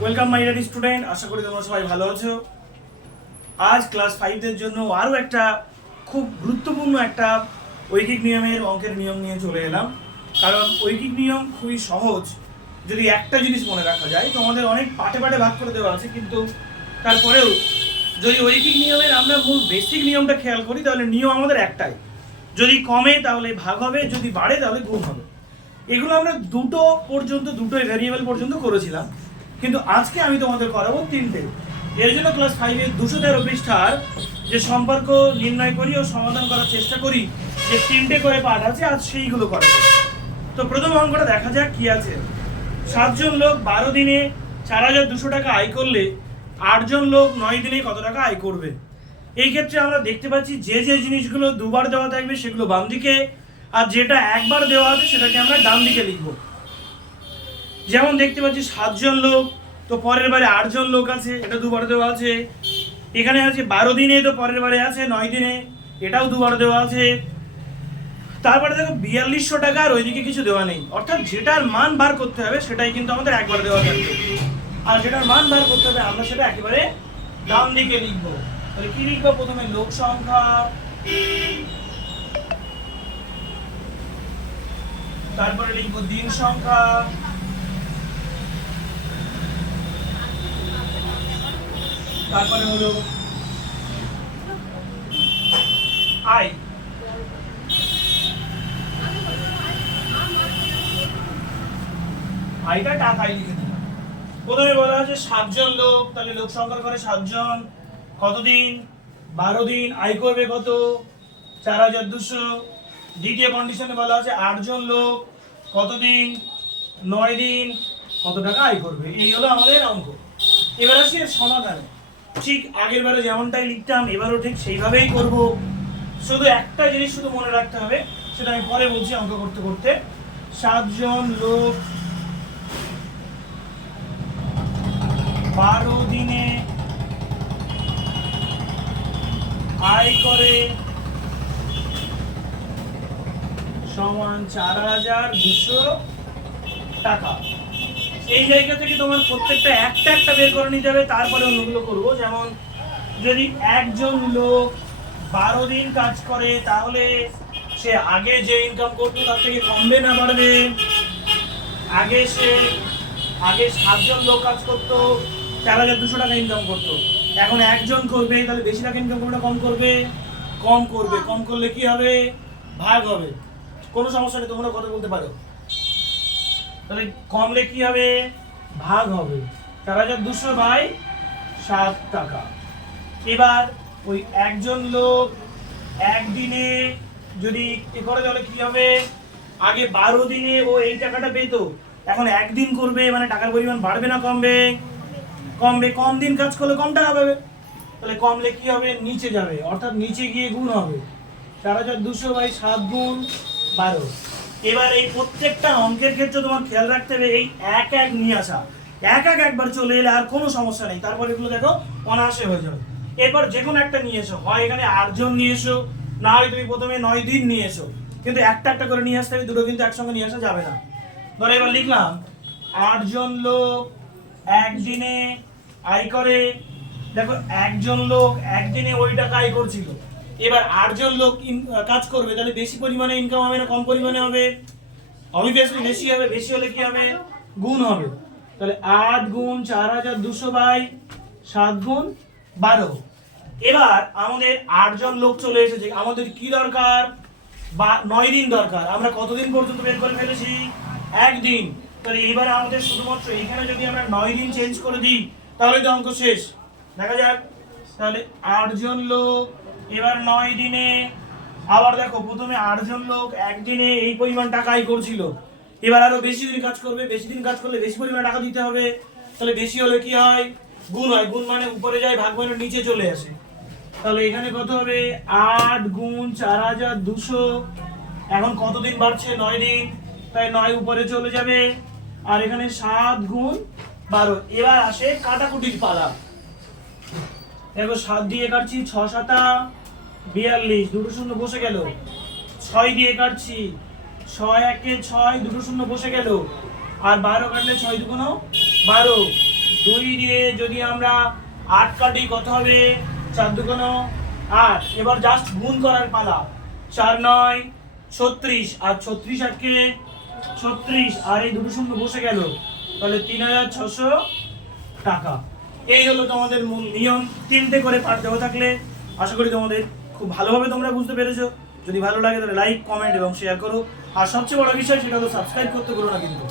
Welcome my dear student, আশা করি তোমরা সবাই ভালো আছো। আজ ক্লাস 5 এর জন্য আরও একটা খুব গুরুত্বপূর্ণ একটা ঐকিক নিয়মের অঙ্কের নিয়ম নিয়ে চলে এলাম। কারণ ঐকিক নিয়ম খুবই সহজ যদি একটা জিনিস মনে রাখা যায়। তোমাদের অনেক পাটে পাটে ভাগ করে দেওয়া আছে, কিন্তু তারপরেও যদি ঐকিক নিয়মের আমরা মূল বেসিক নিয়মটা খেয়াল করি তাহলে নিয়ম আমাদের একটাই, যদি কমে তাহলে ভাগ হবে, যদি বাড়ে তাহলে গুণ হবে। এগুলো আমরা দুটো ভ্যারিয়েবল পর্যন্ত করেছিলাম, কিন্তু আজকে আমি তোমাদের করাবো তিনটে। এর জন্য ক্লাস 5-এর 213 পৃষ্ঠার যে সম্পর্ক নির্ণয় করি ও সমাধান করার চেষ্টা করি, যে তিনটে করে পাঠ আছে, আজ সেইগুলো করাবো। তো প্রথম অঙ্কটা দেখা যাক কি আছে। 7 জন লোক 12 দিনে 4200 টাকা আয় করলে 8 জন লোক 9 দিনে কত টাকা আয় করবে। এই ক্ষেত্রে আমরা দেখতে পাচ্ছি যে যে জিনিসগুলো দুবার দেওয়া থাকবে সেগুলো বাম দিকে, আর যেটা একবার দেওয়া আছে সেটাকে আমরা ডান দিকে লিখবো। যেমন দেখতে পাচ্ছি 7 জন লোক, তো পরের বারে 8 জন লোক আছে, এটা দুবার দেওয়া আছে। এখানে আছে 12 দিনে, তো পরের বারে আছে 9 দিনে, এটাও দুবার দেওয়া আছে। তারপরে দেখো 4200 টাকা, আর ওইদিকে কিছু দেওয়া নেই, অর্থাৎ যেটার মান বার করতে হবে সেটাই কিন্তু আমাদের একবার দেওয়া থাকবে, আর যেটার মান বার করতে হবে আমরা সেটা একেবারে ডান দিকে লিখবো। তাহলে কি লিখবো? প্রথমে লোক সংখ্যা, তারপরে লিখবো দিন সংখ্যা, তারপরে হলো আই। আইটা টাকায় লিখে দিলাম। প্রথমে বলা আছে 7 জন লোক, তাহলে লোক সংখ্যা করে 7 জন, কতদিন? 12 দিন, আয় করবে কত? 4200। দ্বিতীয় কন্ডিশনে বলা আছে 8 জন লোক, কতদিন? 9 দিন, কত টাকা আয় করবে। এই হলো আমাদের অঙ্ক। এবার আসি এর সমাধানে। ঠিক আগের বারে যেমনটাই লিখতাম এবারও ঠিক সেইভাবেই করব। শুধু একটা জিনিস শুধু মনে রাখতে হবে, সেটা আমি পরে বলছি অঙ্ক করতে করতে। 7 জন লোক 12 দিনে আয় করে সমান 4200 টাকা। এই জায়গা থেকে তোমার প্রত্যেকটা একটা একটা বের করে নিতে হবে, তারপরে অন্যগুলো করবো। যেমন যদি একজন লোক 12 দিন কাজ করে, তাহলে সে আগে যে ইনকাম করতো তার থেকে কমবে না বাড়বে? আগে 7 জন লোক কাজ করতো, 4200 টাকা ইনকাম করতো, এখন একজন করবে, তাহলে বেশি টাকা ইনকাম করবে না কম করবে? কম করবে। কম করলে কি হবে? ভাগ হবে। কোনো সমস্যা নেই, তোমরা কথা বলতে পারো। তাহলে কমলে কি হবে? ভাগ হবে। 4200 বাই 7 টাকা। এবার ওই একজন লোক একদিনে যদি কি করে তাহলে কি হবে? আগে 12 দিনে ও এই টাকাটা পেতো, এখন একদিন করবে, মানে টাকার পরিমাণ বাড়বে না কমবে? কমবে। কম দিন কাজ করলে কম টাকা পাবে, তাহলে কমলে কি হবে? নিচে যাবে, অর্থাৎ নিচে গিয়ে গুণ হবে। 4200 বাই 7 গুণ 12। এবার এই প্রত্যেকটা অঙ্কের ক্ষেত্রে তোমার খেয়াল রাখতে হবে এই এক এক নিয়ে আসা। একবার চলে এলে আর কোনো সমস্যা নেই, তারপর এগুলো দেখো অনায়াসে হয়ে যাবে। এরপর যে কোনো একটা নিয়ে এসো, হয় এখানে 8 জন নিয়ে এসো, না হয় তুমি প্রথমে 9 দিন নিয়ে এসো, কিন্তু একটা একটা করে নিয়ে আসতে হবে, দুটো কিন্তু একসঙ্গে নিয়ে আসা যাবে না। ধরো এবার লিখলাম 8 জন লোক একদিনে আয় করে, দেখো একজন লোক একদিনে ওই টাকা আয় করছিল, এবার 8 জন লোক কাজ করবে, তাহলে বেশি পরিমাণে ইনকাম হবে না কম পরিমাণে হবে? অবভিয়াসলি বেশি হবে। বেশি হলে কি হবে? গুণ হবে। তাহলে 8 গুণ 4200 বাই 7 গুণ 12। এবার আমাদের 8 জন লোক চলে এসেছে, আমাদের কি দরকার? 9 দিন দরকার। আমরা কতদিন পর্যন্ত বের করে ফেলেছি? একদিন। তাহলে এইবারে আমাদের শুধুমাত্র এখানে যদি আমরা 9 দিন চেঞ্জ করে দিই তাহলে তো অঙ্ক শেষ। দেখা যাক। তাহলে 8 জন লোক এবার 9 দিনে, আবার দেখো প্রথমে 8 জন লোক একদিনে এই পরিমাণ টাকা আয় করছিল, এবার আরো বেশি দিন কাজ করবে, বেশি দিন কাজ করলে বেশি পরিমাণ টাকা দিতে হবে, তাহলে বেশি হলে কি হয়? গুণ হয়। গুণ মানে উপরে যায়, ভাগ মানে নিচে চলে আসে। তাহলে এখানে কত হবে? 8 গুণ 4200। এখন কতদিন বাড়ছে? 9 দিন, তাই 9 উপরে চলে যাবে, আর এখানে 7 গুণ 12। এবার আসে কাটাকুটির পালা। দেখো 7 দিয়ে কাটছি, 6 7 42, দুটো শূন্য বসে গেল। 6 দিয়ে কাটছি, 6 1 6, দুটো শূন্য বসে গেল। আর 12 কাটলে 6 2 12, 2 দিয়ে যদি আমরা 8 কাটি কত হবে? 4 দুগুণ 8। এবার জাস্ট গুণ করার পালা। 4 9 36, আর 36 8কে 36, আর এই দুটো শূন্য বসে গেল, তাহলে 3600 টাকা। এই হলো তোমাদের মূল নিয়ম। 3টে করে পার্ট দেওয়া থাকলে আশা করি তোমাদের খুব ভালোভাবে তোমরা বুঝতে পেরেছো। যদি ভালো লাগে তাহলে লাইক, কমেন্ট এবং শেয়ার করো। আর সবচেয়ে বড় বিষয় সেটা হলো সাবস্ক্রাইব করতে ভুলো না কিন্তু।